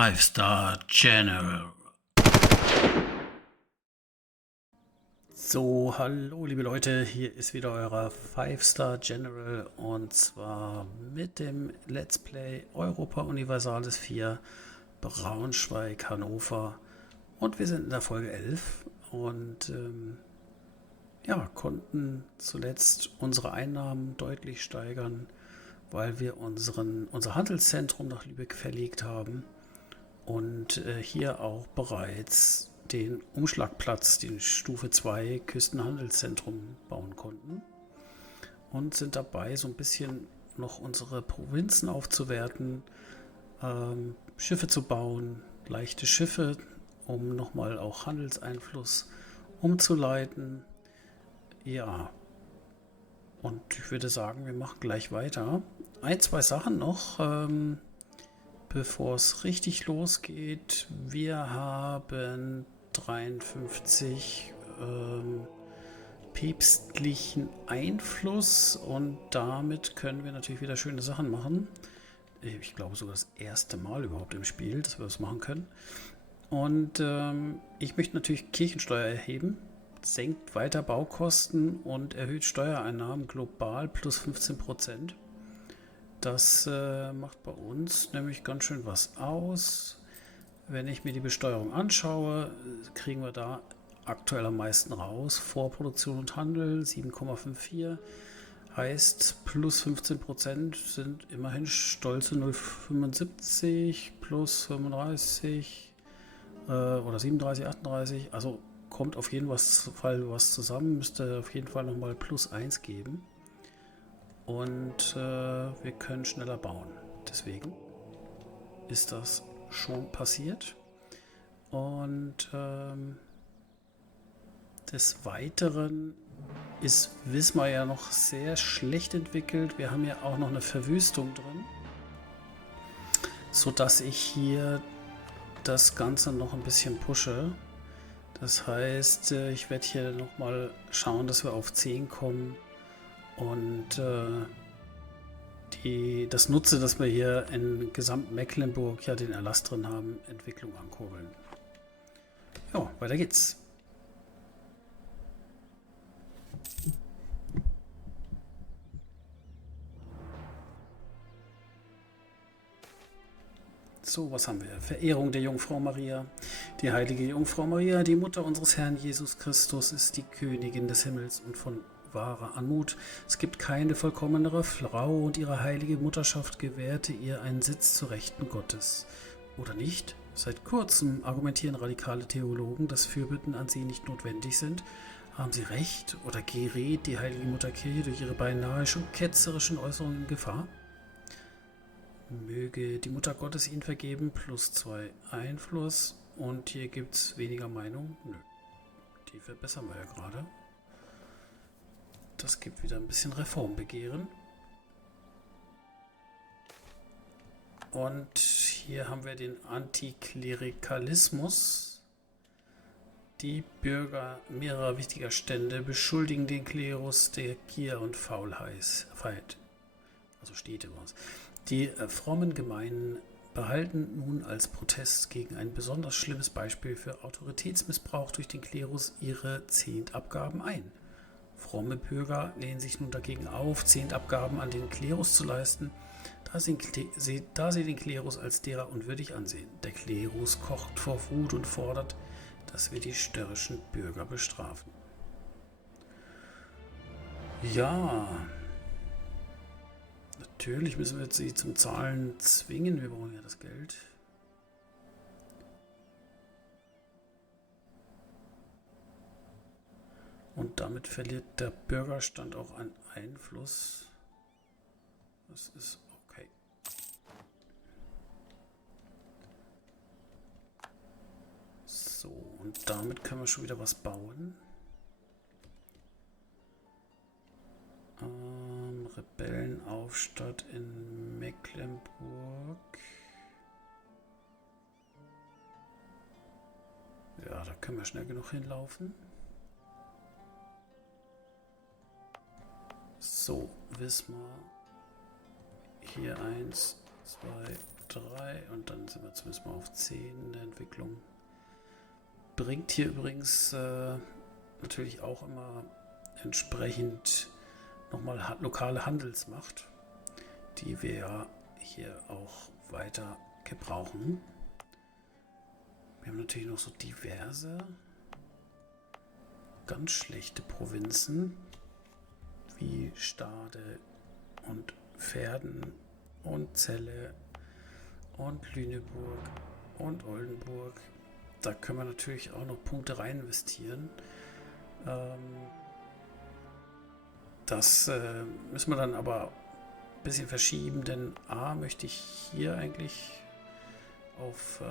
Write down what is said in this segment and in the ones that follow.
Five-Star General. So, hallo liebe Leute, hier ist wieder euer Five-Star General und zwar mit dem Let's Play Europa Universalis 4 Braunschweig, Hannover, und wir sind in der Folge 11 und ja, konnten zuletzt unsere Einnahmen deutlich steigern, weil wir unser Handelszentrum nach Lübeck verlegt haben und hier auch bereits den Umschlagplatz, den Stufe 2 Küstenhandelszentrum bauen konnten und sind dabei, so ein bisschen noch unsere Provinzen aufzuwerten, Schiffe zu bauen, leichte Schiffe, um nochmal auch Handelseinfluss umzuleiten. Ja, und ich würde sagen, wir machen gleich weiter. Ein, zwei Sachen noch, bevor es richtig losgeht. Wir haben 53 päpstlichen Einfluss und damit können wir natürlich wieder schöne Sachen machen. Ich glaube sogar das erste Mal überhaupt im Spiel, dass wir das machen können. Und ich möchte natürlich Kirchensteuer erheben, senkt weiter Baukosten und erhöht Steuereinnahmen global plus 15%. Das macht bei uns nämlich ganz schön was aus. Wenn ich mir die Besteuerung anschaue, kriegen wir da aktuell am meisten raus. Vorproduktion und Handel 7,54. Heißt, plus 15% sind immerhin stolze 0,75 plus 35 oder 37, 38. Also kommt auf jeden Fall was zusammen. Müsste auf jeden Fall nochmal plus 1 geben. Und wir können schneller bauen. Deswegen ist das schon passiert. Und des Weiteren ist Wismar ja noch sehr schlecht entwickelt. Wir haben ja auch noch eine Verwüstung drin, sodass ich hier das Ganze noch ein bisschen pushe. Das heißt, ich werde hier nochmal schauen, dass wir auf 10 kommen und das nutze, dass wir hier in gesamt Mecklenburg ja den Erlass drin haben, Entwicklung ankurbeln. Ja, weiter geht's. So, was haben wir? Verehrung der Jungfrau Maria. Die heilige Jungfrau Maria, die Mutter unseres Herrn Jesus Christus, ist die Königin des Himmels und von wahrer Anmut. Es gibt keine vollkommenere Frau und ihre heilige Mutterschaft gewährte ihr einen Sitz zu Rechten Gottes. Oder nicht? Seit kurzem argumentieren radikale Theologen, dass Fürbitten an sie nicht notwendig sind. Haben sie recht oder gerät die heilige Mutterkirche durch ihre beinahe schon ketzerischen Äußerungen in Gefahr? Möge die Mutter Gottes ihnen vergeben, plus 2 Einfluss. Und hier gibt es weniger Meinung. Nö, die verbessern wir ja gerade. Das gibt wieder ein bisschen Reformbegehren. Und hier haben wir den Antiklerikalismus. Die Bürger mehrerer wichtiger Stände beschuldigen den Klerus der Gier und Faulheit. Also steht über uns. Die frommen Gemeinden behalten nun als Protest gegen ein besonders schlimmes Beispiel für Autoritätsmissbrauch durch den Klerus ihre Zehntabgaben ein. Fromme Bürger lehnen sich nun dagegen auf, Zehntabgaben an den Klerus zu leisten, da sie den Klerus als derer unwürdig ansehen. Der Klerus kocht vor Wut und fordert, dass wir die störrischen Bürger bestrafen. Ja, natürlich müssen wir sie zum Zahlen zwingen. Wir brauchen ja das Geld. Und damit verliert der Bürgerstand auch an Einfluss. Das ist okay. So, und damit können wir schon wieder was bauen. Rebellenaufstand in Mecklenburg. Ja, da können wir schnell genug hinlaufen. So, Wismar. Hier 1, 2, 3 und dann sind wir zumindest mal auf 10 in der Entwicklung. Bringt hier übrigens natürlich auch immer entsprechend nochmal lokale Handelsmacht, die wir ja hier auch weiter gebrauchen. Wir haben natürlich noch so diverse ganz schlechte Provinzen wie Stade und Verden und Celle und Lüneburg und Oldenburg. Da können wir natürlich auch noch Punkte rein investieren. Das müssen wir dann aber ein bisschen verschieben, denn A möchte ich hier eigentlich auf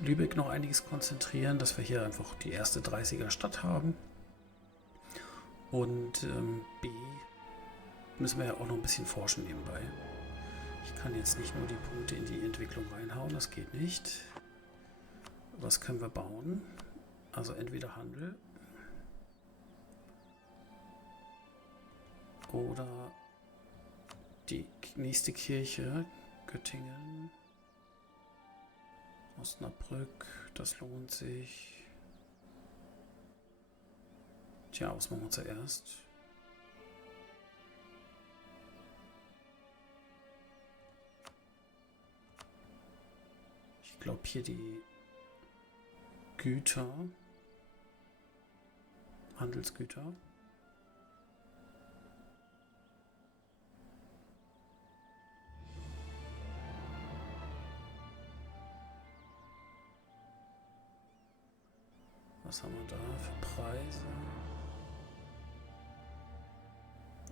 Lübeck noch einiges konzentrieren, dass wir hier einfach die erste 30er Stadt haben. Und B müssen wir ja auch noch ein bisschen forschen nebenbei. Ich kann jetzt nicht nur die Punkte in die Entwicklung reinhauen, das geht nicht. Was können wir bauen? Also entweder Handel oder die nächste Kirche, Göttingen, Osnabrück, das lohnt sich. Tja, was machen wir zuerst? Ich glaube hier die Güter, Handelsgüter. Was haben wir da für Preise?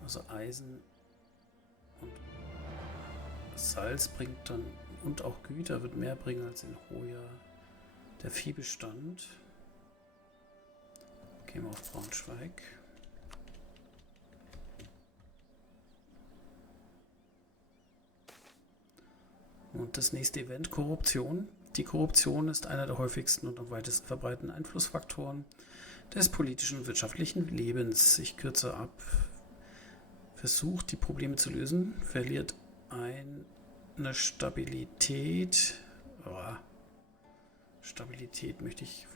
Also Eisen und Salz bringt dann, und auch Güter wird mehr bringen als in Hoya. Der Viehbestand. Gehen wir auf Braunschweig. Und das nächste Event, Korruption. Die Korruption ist einer der häufigsten und am weitesten verbreiteten Einflussfaktoren des politischen und wirtschaftlichen Lebens. Ich kürze ab. Versucht, die Probleme zu lösen, verliert eine Stabilität. Oh, Stabilität möchte ich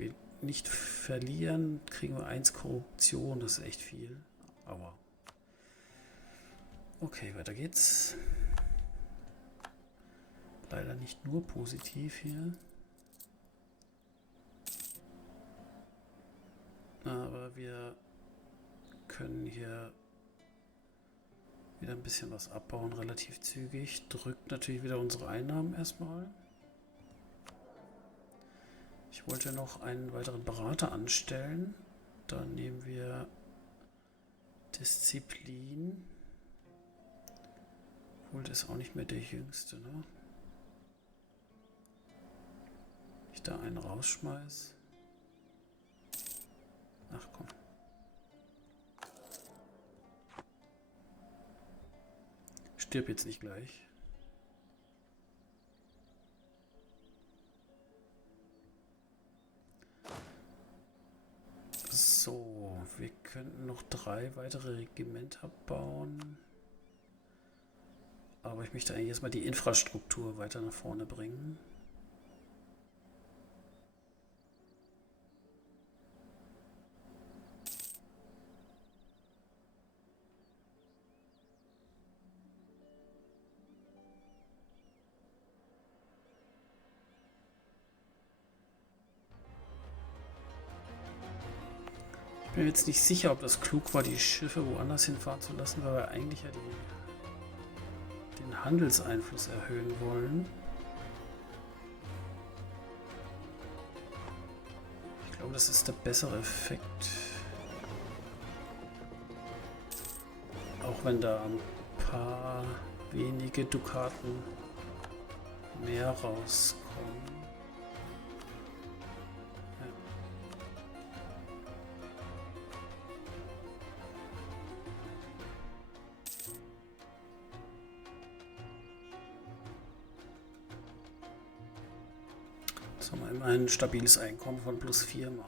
nicht verlieren. Kriegen wir 1 Korruption, das ist echt viel. Aber okay, weiter geht's. Leider nicht nur positiv hier. Aber wir können hier wieder ein bisschen was abbauen, relativ zügig. Drückt natürlich wieder unsere Einnahmen erstmal. Ich wollte noch einen weiteren Berater anstellen. Dann nehmen wir Disziplin. Obwohl, das ist auch nicht mehr der Jüngste, ne? Ich da einen rausschmeiß. Ach komm. Stirb jetzt nicht gleich. So, wir könnten noch 3 weitere Regimenter bauen. Aber ich möchte eigentlich erstmal die Infrastruktur weiter nach vorne bringen. Ich bin mir jetzt nicht sicher, ob das klug war, die Schiffe woanders hinfahren zu lassen, weil wir eigentlich ja den Handelseinfluss erhöhen wollen. Ich glaube, das ist der bessere Effekt. Auch wenn da ein paar wenige Dukaten mehr rauskommen. Jetzt haben wir immerhin ein stabiles Einkommen von plus 4 mal.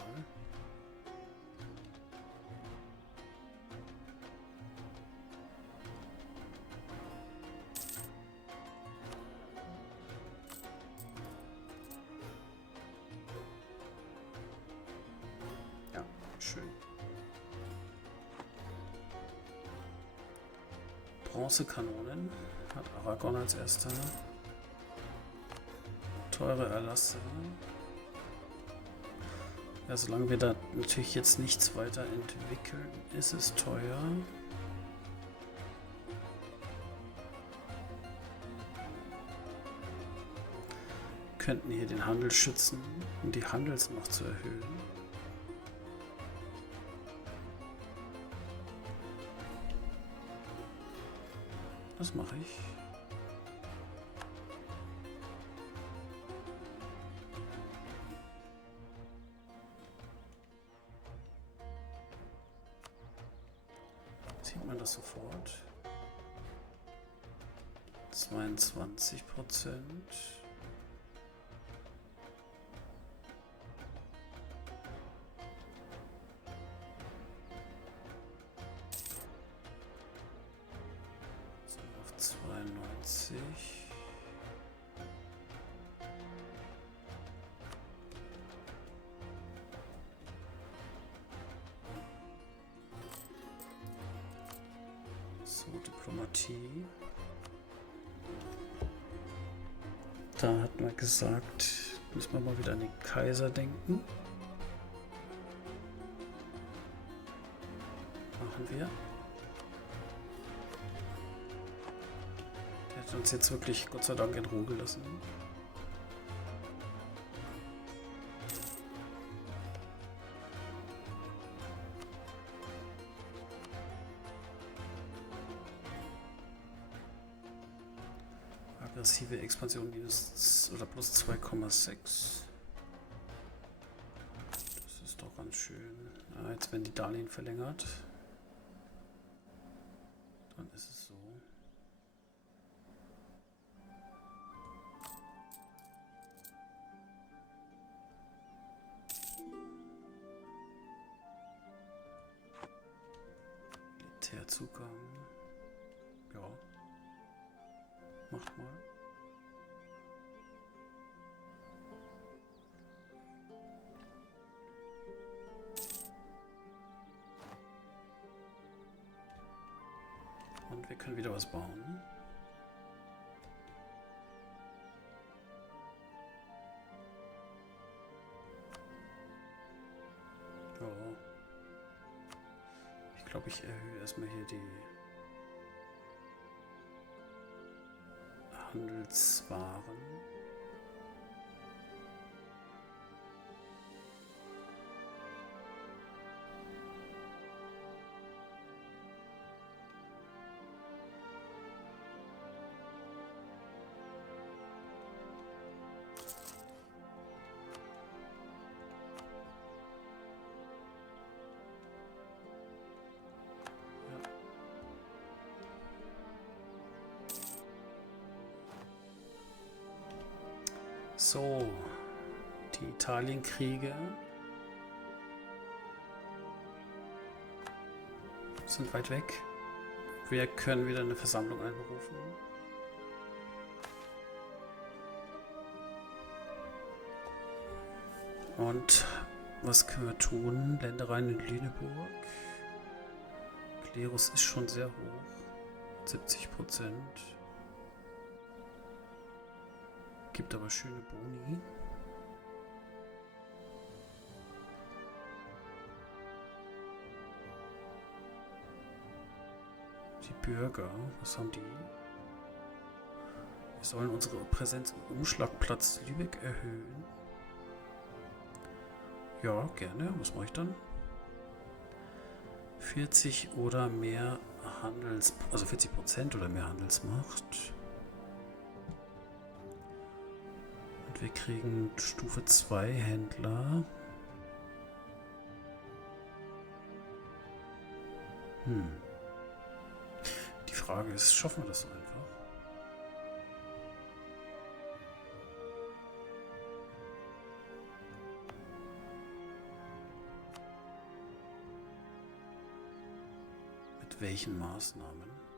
Schön. Bronzekanonen hat Aragon als erster. Teure Erlasse. Ja, solange wir da natürlich jetzt nichts weiter entwickeln, ist es teuer. Könnten hier den Handel schützen, um die Handelsmacht zu erhöhen. Das mache ich. Sieht man das sofort? 22%. So, auf 92. So, Diplomatie. Da hat man gesagt, müssen wir mal wieder an den Kaiser denken. Machen wir. Der hat uns jetzt wirklich Gott sei Dank in Ruhe gelassen. Aggressive Expansion minus oder plus 2,6. Das ist doch ganz schön. Ja, jetzt werden die Darlehen verlängert. Dann ist es so. Militärzugang. Ja. Macht mal. Und wir können wieder was bauen. Ja. Ich glaube, ich erhöhe erstmal hier die Handelswaren. So, die Italienkriege sind weit weg. Wir können wieder eine Versammlung einberufen. Und was können wir tun? Ländereien in Lüneburg. Klerus ist schon sehr hoch. 70%. Gibt aber schöne Boni. Die Bürger, was haben die? Wir sollen unsere Präsenz im Umschlagplatz Lübeck erhöhen. Ja, gerne. Was mache ich dann? 40 oder mehr also 40% oder mehr Handelsmacht. Und wir kriegen Stufe 2 Händler. Die Frage ist, schaffen wir das so einfach? Mit welchen Maßnahmen?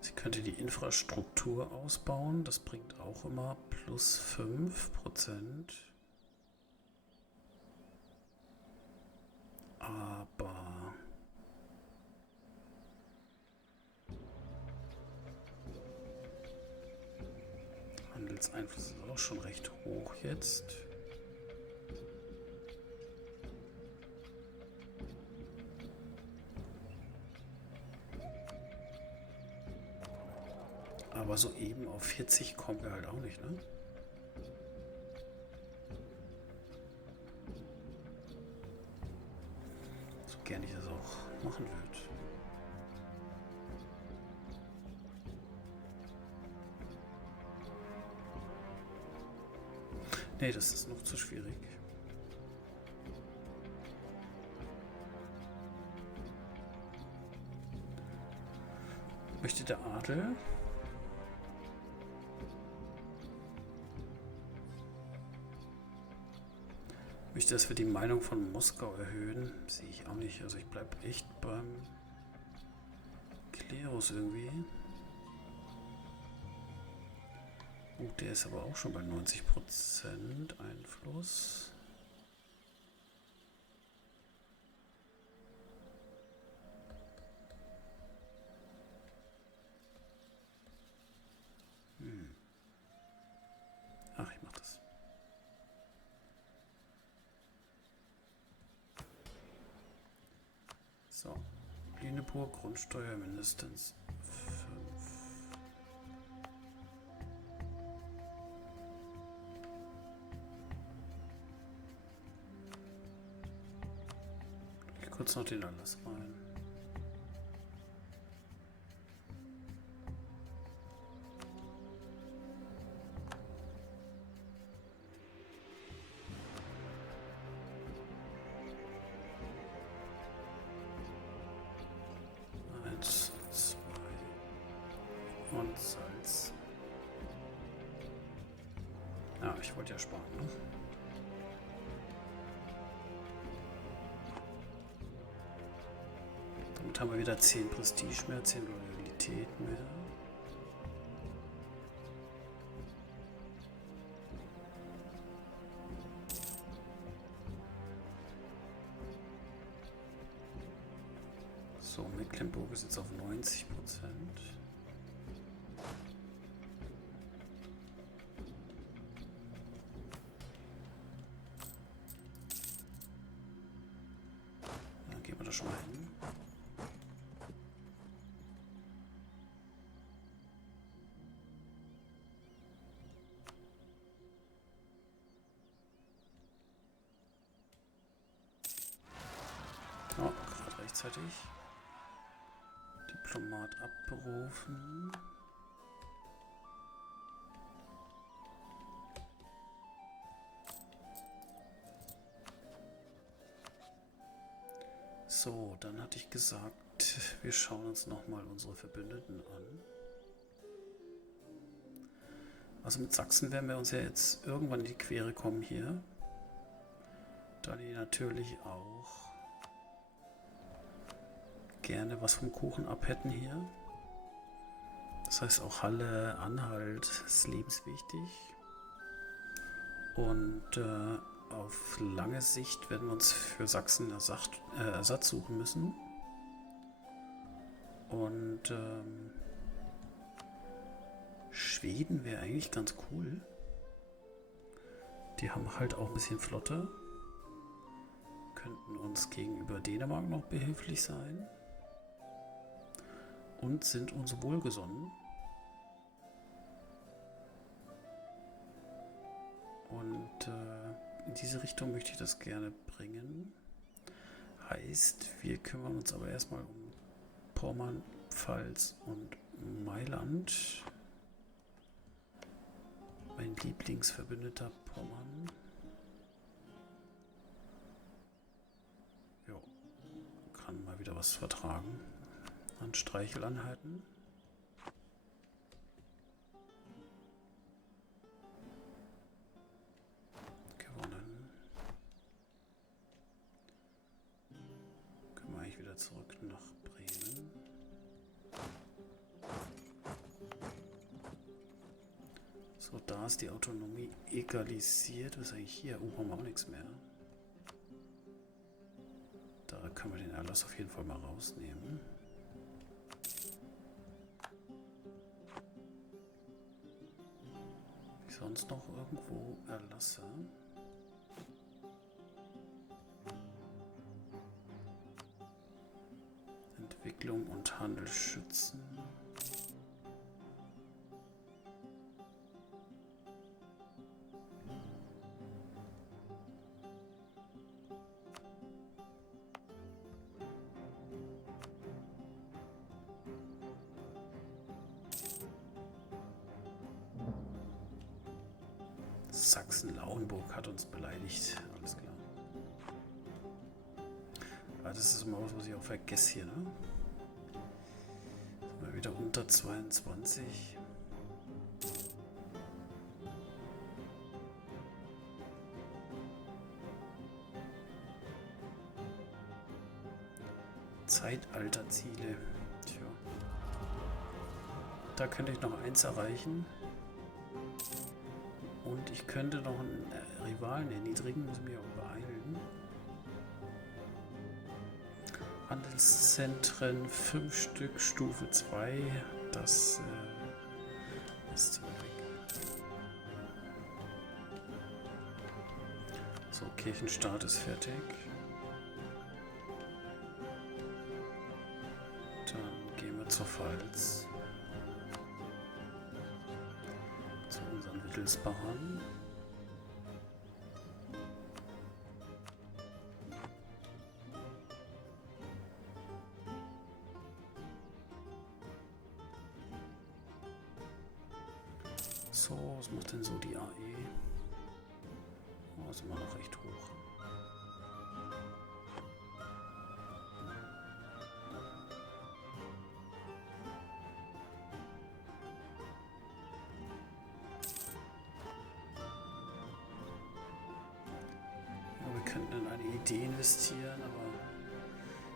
Sie Könnte die Infrastruktur ausbauen. Das bringt auch immer plus 5%. Aber Handelseinfluss ist auch schon recht hoch jetzt. Aber so eben auf 40 kommen wir halt auch nicht, ne? So gern ich das auch machen würde. Nee, das ist noch zu schwierig. Möchte der Adel? Möchte, dass wir die Meinung von Moskau erhöhen? Sehe ich auch nicht. Also ich bleibe echt beim Klerus irgendwie. Der ist aber auch schon bei 90% Einfluss. Ach, ich mach das. So. Lüneburg, Grundsteuer mindestens 5. Kurz noch den Erlass rein. Eins, zwei und Salz. Ja, ich wollte ja sparen, ne? Damit haben wir wieder 10 Prestige mehr, 10 Loyalität mehr. So, Mecklenburg ist jetzt auf 90%. Dann gehen wir da schon mal hin. Oh, gerade rechtzeitig. Diplomat abberufen. So, dann hatte ich gesagt, wir schauen uns nochmal unsere Verbündeten an. Also mit Sachsen werden wir uns ja jetzt irgendwann in die Quere kommen hier. Da die natürlich auch gerne was vom Kuchen ab hätten hier. Das heißt auch Halle, Anhalt ist lebenswichtig. Und auf lange Sicht werden wir uns für Sachsen Ersatz suchen müssen. Und Schweden wäre eigentlich ganz cool. Die haben halt auch ein bisschen Flotte. Könnten uns gegenüber Dänemark noch behilflich sein. Und sind uns wohlgesonnen. Und in diese Richtung möchte ich das gerne bringen. Heißt, wir kümmern uns aber erstmal um Pommern, Pfalz und Mailand. Mein Lieblingsverbündeter Pommern. Jo, kann mal wieder was vertragen an Streichelanheiten. Gewonnen. Können wir eigentlich wieder zurück nach Bremen. So, da ist die Autonomie egalisiert. Was ist eigentlich hier? Haben wir auch nichts mehr. Da können wir den Erlass auf jeden Fall mal rausnehmen. Wie sonst noch irgendwo Erlasse? Entwicklung und Handel schützen. Sachsen-Lauenburg hat uns beleidigt. Alles klar. Aber das ist immer was, was ich auch vergesse hier, ne? Sind wir wieder unter 22. Zeitalterziele. Tja. Da könnte ich noch eins erreichen. Und ich könnte noch einen Rivalen erniedrigen, muss mich auch beeilen. Handelszentren, 5 Stück, Stufe 2. Das ist zu weit weg. So, Kirchenstaat ist fertig. Dann gehen wir zur Pfalz. Zu unseren Wittelsbachern. So, was macht denn so die AE? Oh, ist immer noch recht hoch. Ja, wir könnten in eine Idee investieren, aber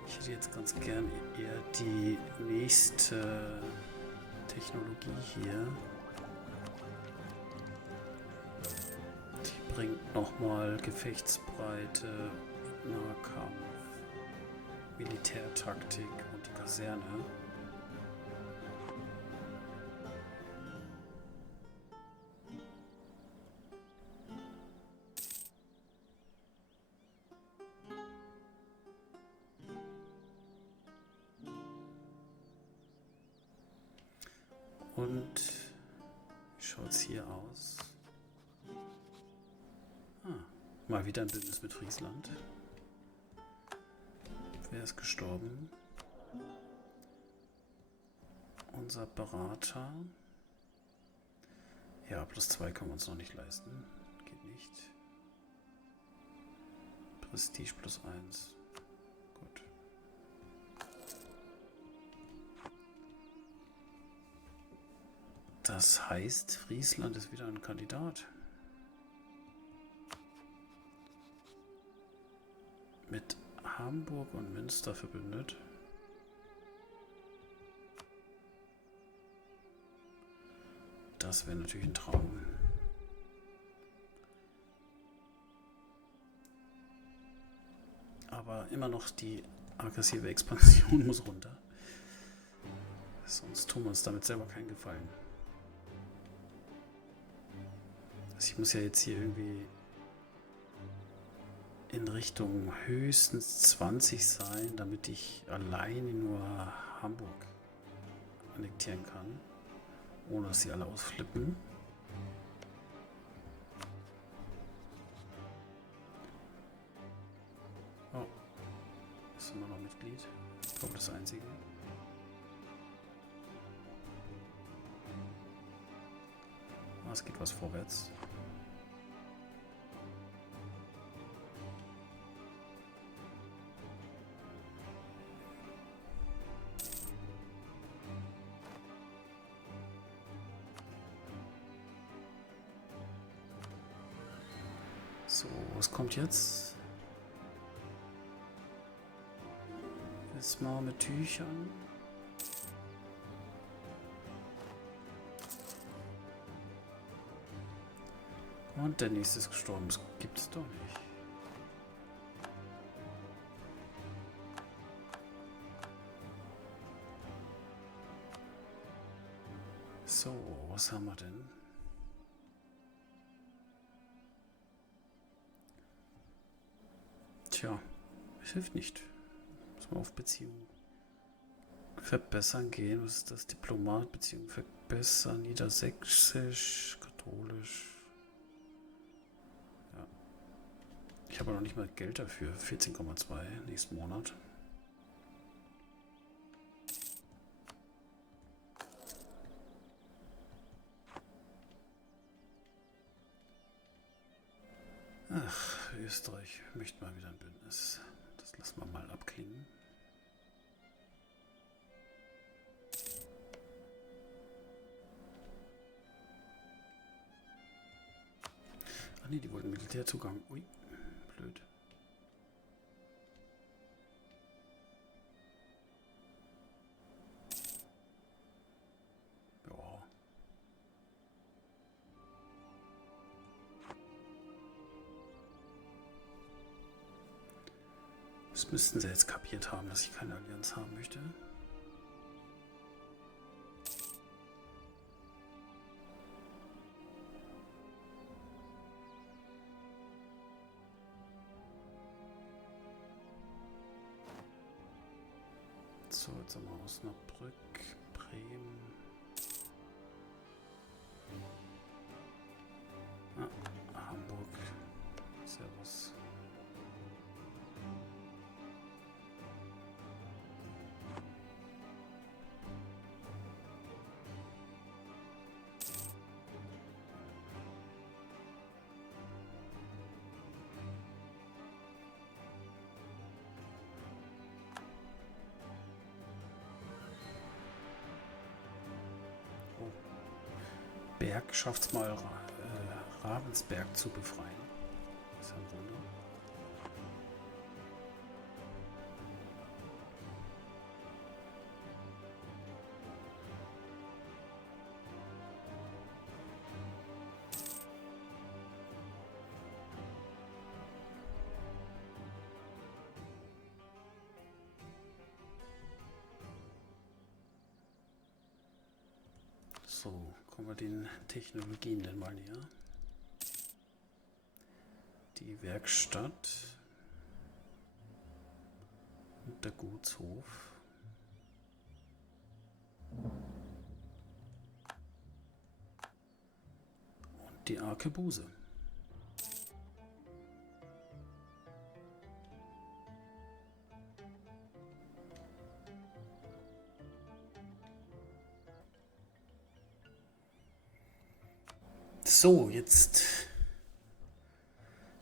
ich hätte jetzt ganz gern eher die nächste Technologie hier. Bringt nochmal Gefechtsbreite, Nahkampf, Militärtaktik und die Kaserne. Und wie schaut es hier aus? Mal wieder ein Bündnis mit Friesland. Wer ist gestorben? Unser Berater. Ja, +2 können wir uns noch nicht leisten. Geht nicht. Prestige +1. Gut. Das heißt, Friesland ist wieder ein Kandidat. Mit Hamburg und Münster verbündet. Das wäre natürlich ein Traum. Aber immer noch die aggressive Expansion muss runter. Sonst tun wir uns damit selber keinen Gefallen. Also ich muss ja jetzt hier irgendwie in Richtung höchstens 20 sein, damit ich alleine nur Hamburg annektieren kann, ohne dass sie alle ausflippen. Oh, ist immer noch Mitglied. Ich glaube, das einzige. Ah, es geht was vorwärts. So, was kommt jetzt? Wismar mit Tüchern. Und der nächste ist gestorben. Das gibt es doch nicht. So, was haben wir denn? Tja, es hilft nicht. Muss man auf Beziehungen verbessern gehen. Was ist das? Diplomat, Beziehungen verbessern, niedersächsisch, katholisch. Ja. Ich habe noch nicht mal Geld dafür. 14,2 nächsten Monat. Ach, Österreich möchte mal wieder ein Bündnis. Das lassen wir mal abklingen. Ach nee, die wollten Militärzugang. Ui, blöd. Ja. Das müssten sie jetzt kapiert haben, dass ich keine Allianz haben möchte. So, jetzt haben wir Osnabrück, Bremen. Ah, Hamburg. Servus. Berg schafft es mal, Ravensberg zu befreien. Das ist ein Wunder. So, kommen wir den Technologien denn mal näher. Die Werkstatt und der Gutshof. Und die Arkebuse. So, jetzt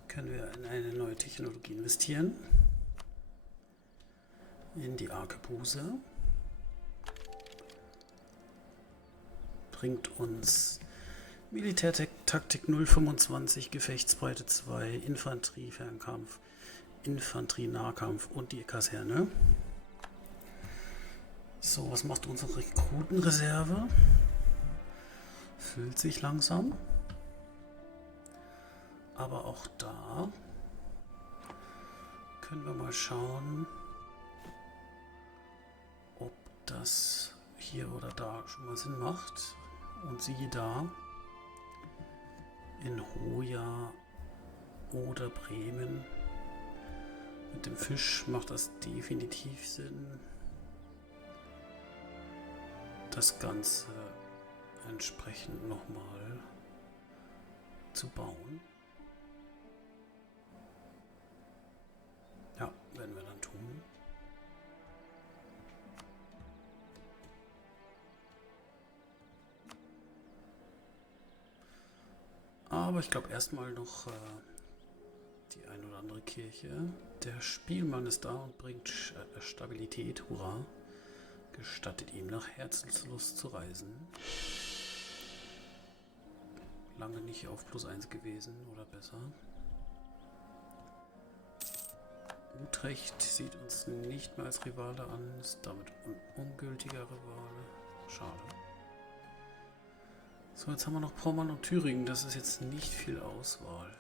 können wir in eine neue Technologie investieren. In die Arkebuse. Bringt uns Militärtaktik 0,25, Gefechtsbreite 2, Infanterie, Fernkampf, Infanterie, Nahkampf und die Kaserne. So, was macht unsere Rekrutenreserve? Füllt sich langsam. Aber auch da können wir mal schauen, ob das hier oder da schon mal Sinn macht. Und siehe da, in Hoya oder Bremen mit dem Fisch macht das definitiv Sinn, das Ganze entsprechend nochmal zu bauen. Ja, werden wir dann tun. Aber ich glaube erstmal noch die ein oder andere Kirche. Der Spielmann ist da und bringt Stabilität, hurra. Gestattet ihm nach Herzenslust zu reisen. Lange nicht auf +1 gewesen oder besser. Utrecht sieht uns nicht mehr als Rivale an, ist damit ein ungültiger Rivale. Schade. So, So, jetzt haben wir noch Pommern und Thüringen. Das ist jetzt nicht viel Auswahl.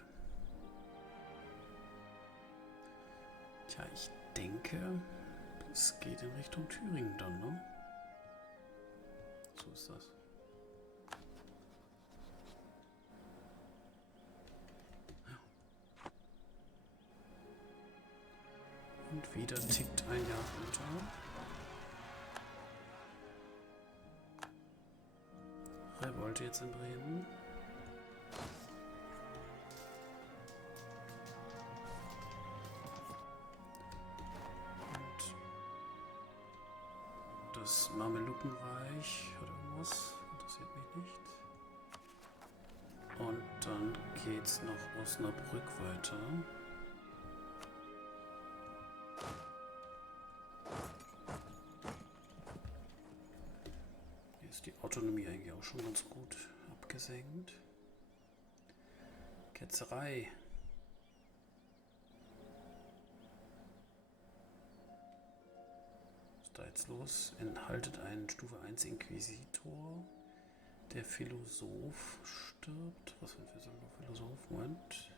Tja, ich denke, es geht in Richtung Thüringen dann, ne? So ist das. Ja. Und wieder tickt ein Jahr runter. Revolte jetzt in Bremen. Und das Mamelukenreich oder irgendwas interessiert mich nicht. Und dann geht's nach Osnabrück weiter. Hier ist die Autonomie eigentlich auch schon ganz gut abgesenkt. Ketzerei. Was ist da jetzt los? Enthaltet einen Stufe 1 Inquisitor. Der Philosoph stirbt. Was für ein Philosoph? Moment.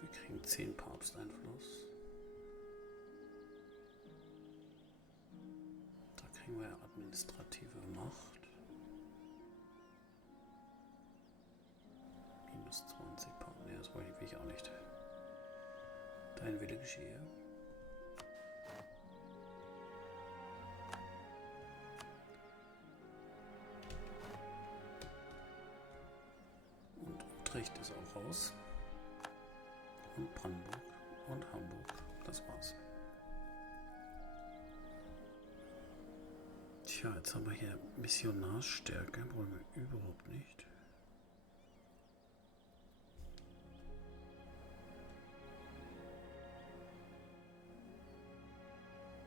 Wir kriegen 10 Papsteinfluss. Da kriegen wir ja administrative Macht. Minus 20 Papst. Ne, das will ich auch nicht. Dein Wille geschehe. Und Utrecht ist auch raus. Und Brandenburg und Hamburg. Das war's. Tja, jetzt haben wir hier Missionarsstärke. Wollen wir überhaupt nicht.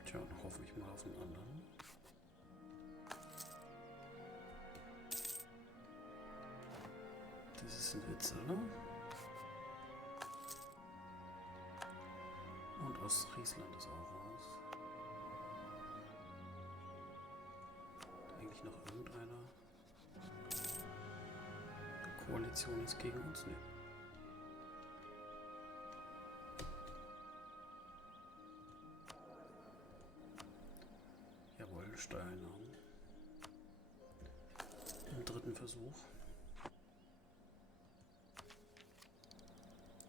Tja, dann hoffe ich mal auf einen anderen. Das ist ein Witz, oder? Und Ostfriesland ist auch raus. Eigentlich noch irgendeiner. Die Koalition ist gegen uns, ne? Jawohl, Steuereinnahmen. Im dritten Versuch.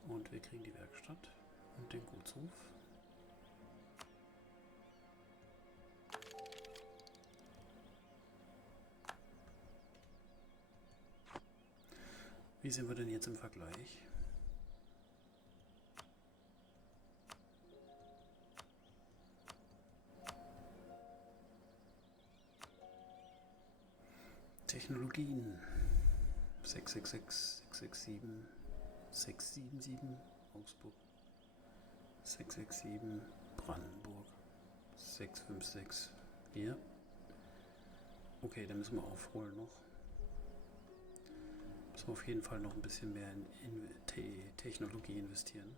Und wir kriegen die Werkstatt und den Gutshof. Wie sind wir denn jetzt im Vergleich? Technologien. 666, 667, 677, Augsburg. 667, Brandenburg. 656, hier. Okay, dann müssen wir aufholen noch. Müssen wir auf jeden Fall noch ein bisschen mehr in Technologie investieren.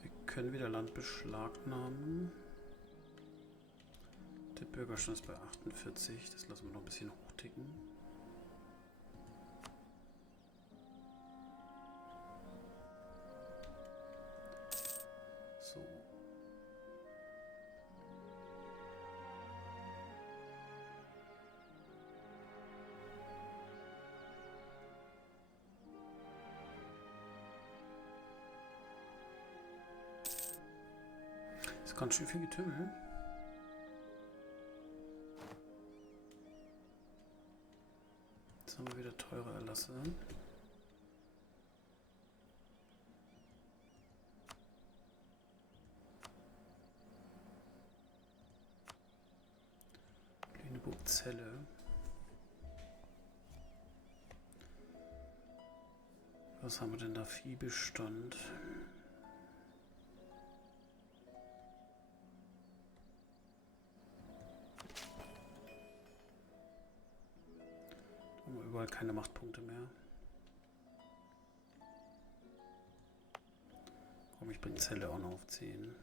Wir können wieder Land beschlagnahmen. Der Bürgerstand ist bei 48, das lassen wir noch ein bisschen hochticken. So. Ist ganz schön viel Getümmel. Jetzt haben wir wieder teure Erlasse. Lüneburg-Celle. Was haben wir denn da? Viehbestand. überall keine Machtpunkte mehr. Komm, ich bringe Zelle auch noch auf 10.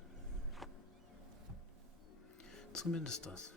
Zumindest das.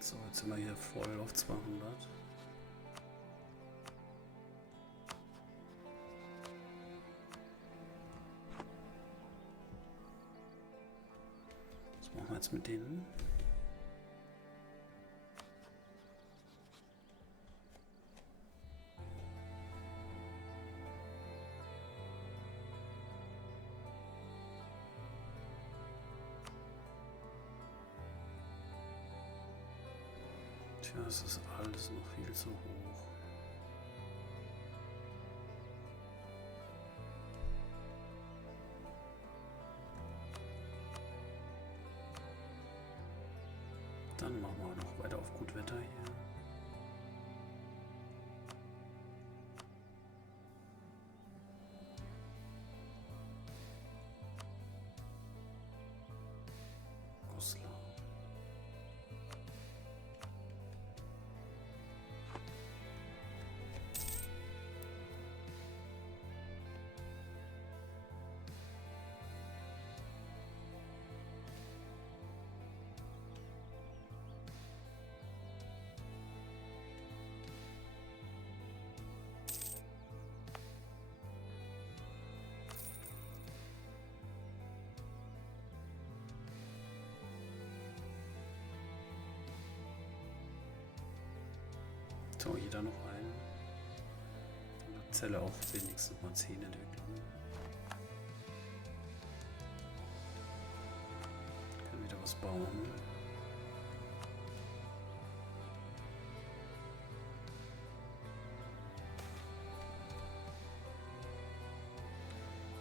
So, jetzt sind wir hier voll auf 200. Was machen wir jetzt mit denen? Tja, es ist alles noch viel zu hoch. Dann machen wir noch weiter auf Gutwetter hier. Goslar. So, jeder noch ein. Zelle auch wenigstens mal 10 entwickeln. Kann wieder was bauen.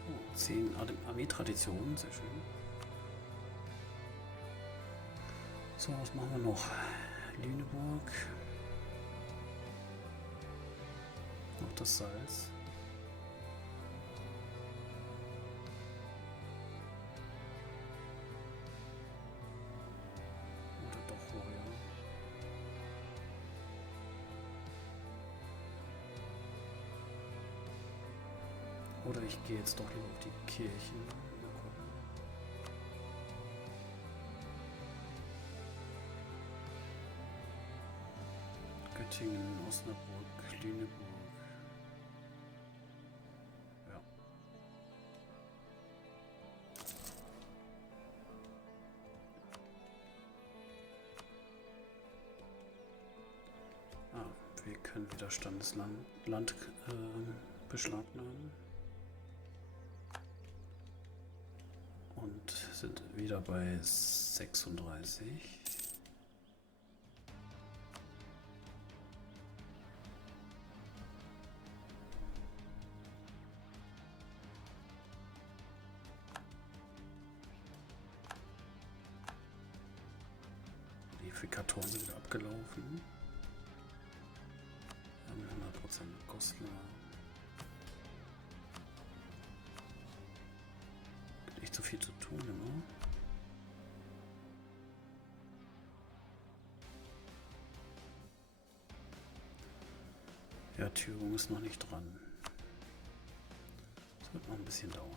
Oh, 10 Armee-Traditionen, sehr schön. So, was machen wir noch? Lüneburg. Noch das Salz. Oder doch Warrior. Oder ich gehe jetzt doch lieber auf die Kirchen. Mal gucken. Göttingen, Osnabrück, Lüneburg. Ja. Ah, wir können wieder Standesland beschlagnahmen. Und sind wieder bei 36. Die Frikatoren sind wieder abgelaufen. Wir haben 100% Goslar. Gibt nicht so viel zu tun immer. Ja, Thüringen ist noch nicht dran. Das wird noch ein bisschen dauern.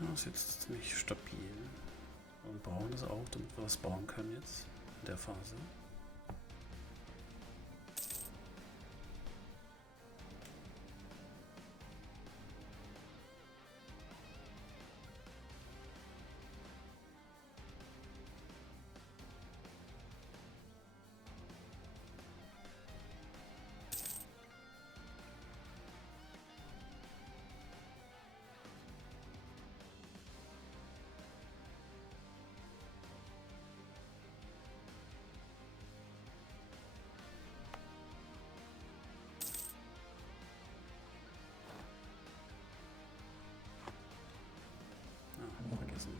Ja, ist jetzt ziemlich stabil. und brauchen das auch, damit wir was bauen können jetzt in der Phase. Vergessen.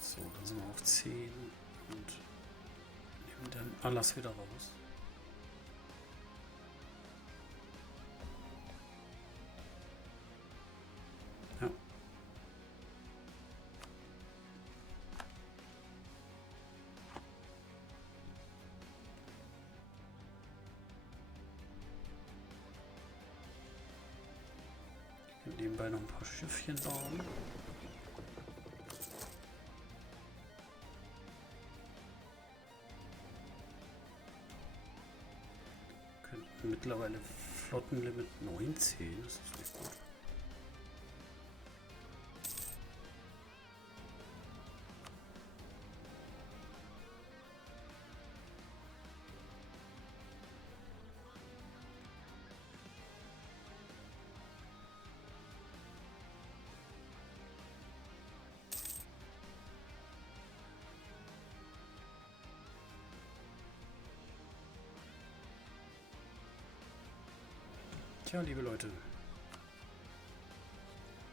So, dann sind wir auf 10 und nehmen dann alles wieder raus. Ja. Nebenbei noch ein paar Schiffchen bauen. Könnten mittlerweile Flottenlimit 19, das ist echt gut. Tja, liebe Leute,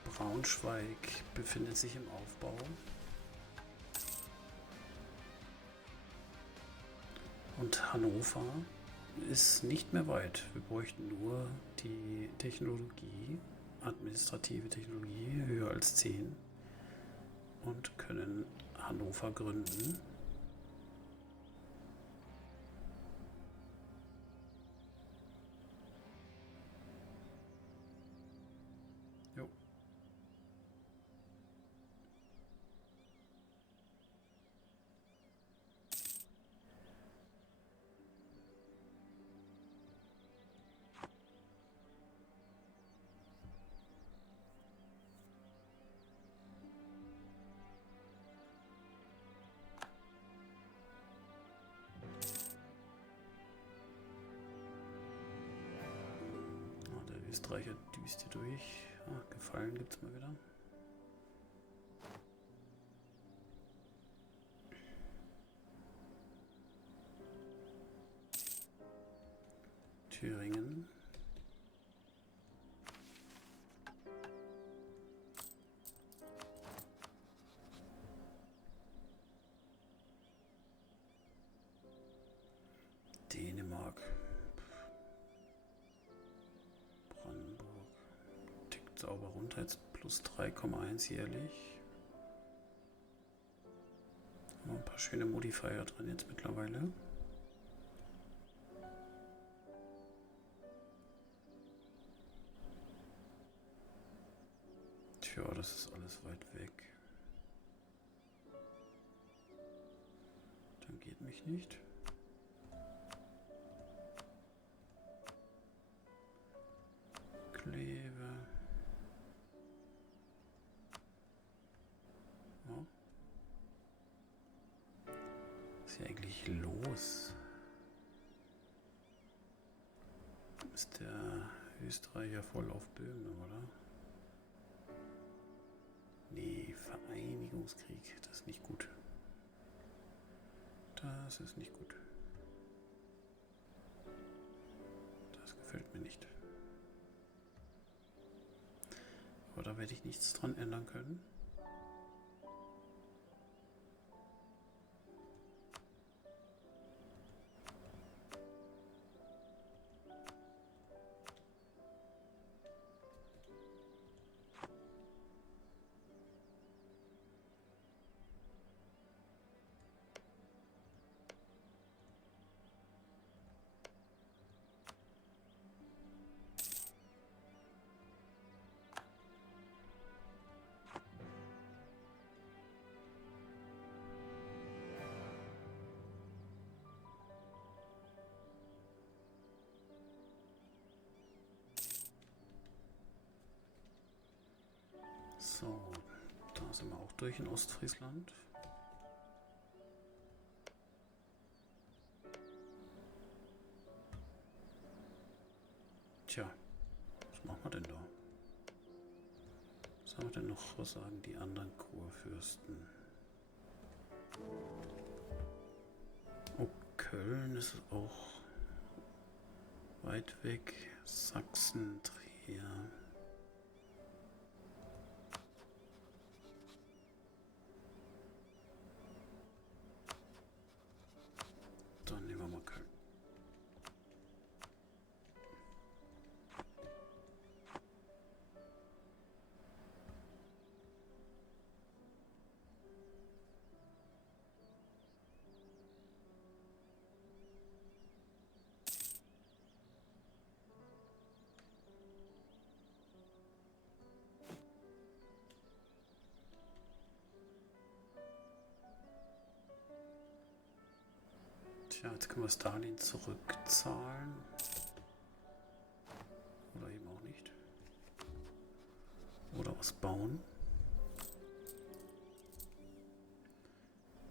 Braunschweig befindet sich im Aufbau. Und Hannover ist nicht mehr weit. Wir bräuchten nur die Technologie, administrative Technologie, höher als 10 und können Hannover gründen. Jo. Der Österreicher düst hier durch. Gefallen gibt es mal wieder. Thüringen. Dänemark. Brandenburg. Tickt sauber runter, jetzt plus 3,1 jährlich. Haben ein paar schöne Modifier drin jetzt mittlerweile. Tja, das ist alles weit weg. Dann geht mich nicht. Kleve. Oh. Was ist hier eigentlich los? Ist der Österreicher voll auf Böhmen, oder? Nee, Vereinigungskrieg, das ist nicht gut. Das ist nicht gut. Das gefällt mir nicht. Aber da werde ich nichts dran ändern können. So, da sind wir auch durch in Ostfriesland. Tja, was machen wir denn da? Was haben wir denn noch? Was sagen die anderen Kurfürsten? Oh, Köln ist auch weit weg. Sachsen, Trier. Dann nehmen wir mal Köln. Tja, jetzt können wir Stalin zurückzahlen. Oder eben auch nicht. Oder was bauen.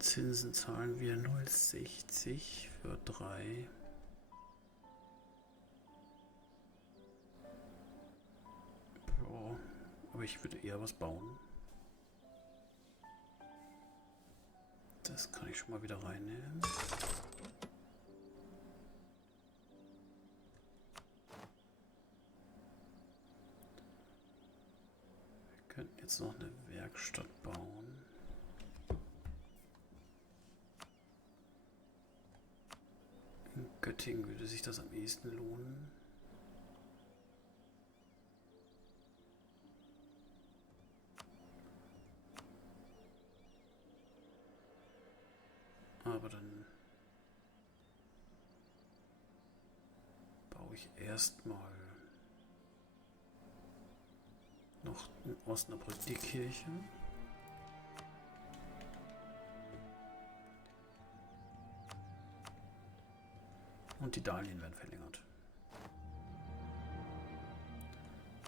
Zinsen zahlen wir 0,60 für 3. Ja, aber ich würde eher was bauen. Das kann ich schon mal wieder reinnehmen. Wir könnten jetzt noch eine Werkstatt bauen. In Göttingen würde sich das am ehesten lohnen. Aber dann baue ich erstmal noch in Osnabrück die Kirche. Und die Darlehen werden verlängert.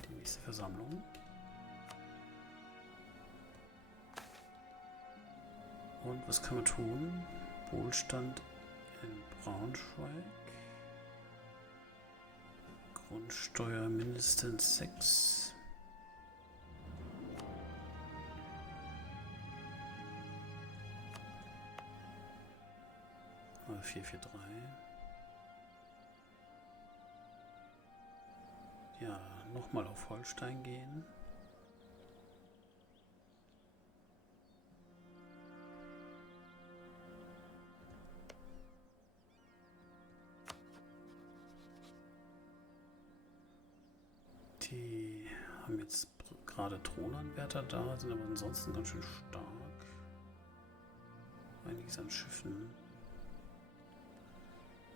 Die nächste Versammlung. Und was können wir tun? Wohlstand in Braunschweig. Grundsteuer mindestens 6. Also 443. Ja, nochmal auf Holstein gehen. Die haben jetzt gerade Thronanwärter da, sind aber ansonsten ganz schön stark. Einiges an Schiffen.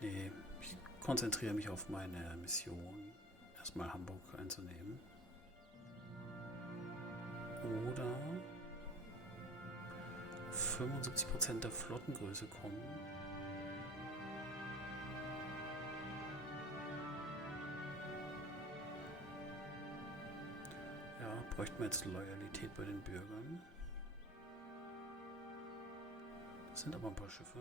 Nee, ich konzentriere mich auf meine Mission, erstmal Hamburg einzunehmen. Oder 75% der Flottengröße kommen. Ja, bräuchten wir jetzt Loyalität bei den Bürgern. Das sind aber ein paar Schiffe.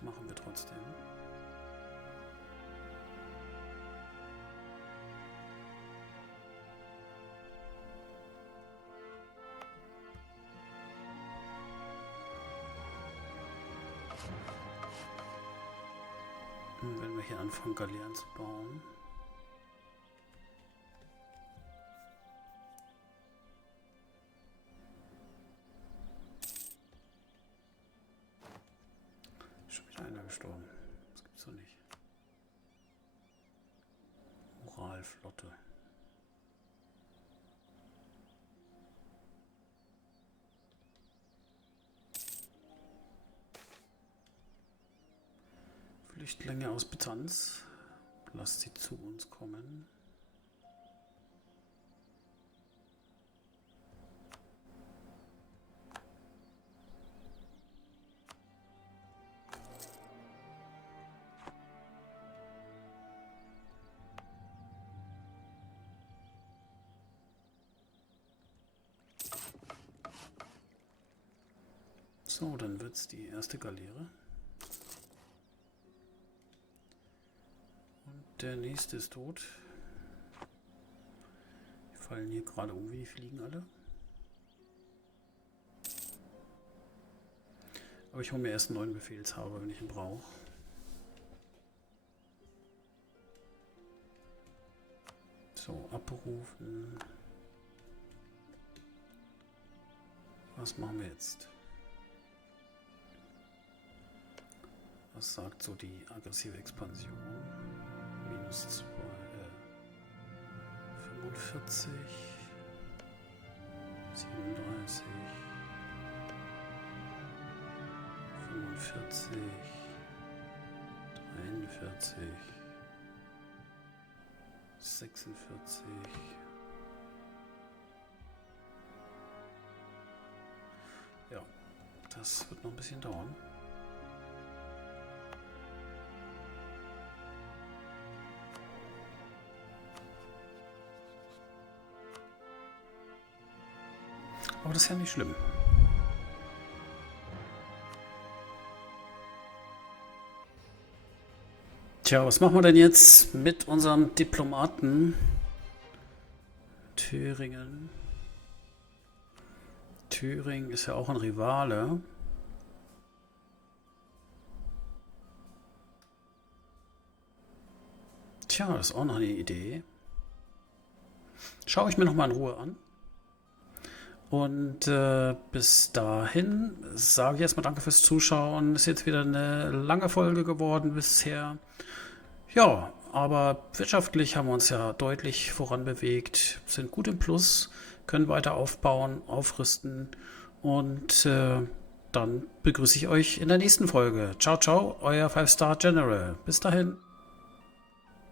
Machen wir trotzdem. Und wenn wir hier anfangen, Galeeren zu bauen. Schon wieder einer gestorben. Das gibt's doch nicht. Moralflotte. Flüchtlinge aus Byzanz. Lasst sie zu uns kommen. So, dann wird es die erste Galeere. Und der nächste ist tot. Die fallen hier gerade um, wie die fliegen alle. Aber ich hole mir erst einen neuen Befehlshaber, wenn ich ihn brauche. So, abberufen. Was machen wir jetzt? Was sagt so die aggressive Expansion? Minus 2, 45, 37, 45, 43, 46. Ja, das wird noch ein bisschen dauern. Aber das ist ja nicht schlimm. Tja, was machen wir denn jetzt mit unserem Diplomaten? Thüringen. Thüringen ist ja auch ein Rivale. Tja, das ist auch noch eine Idee. Schaue ich mir noch mal in Ruhe an. Und bis dahin sage ich erstmal danke fürs Zuschauen. Ist jetzt wieder eine lange Folge geworden bisher. Ja, aber wirtschaftlich haben wir uns ja deutlich voranbewegt, sind gut im Plus, können weiter aufbauen, aufrüsten und dann begrüße ich euch in der nächsten Folge. Ciao, ciao, euer 5-Star General. Bis dahin.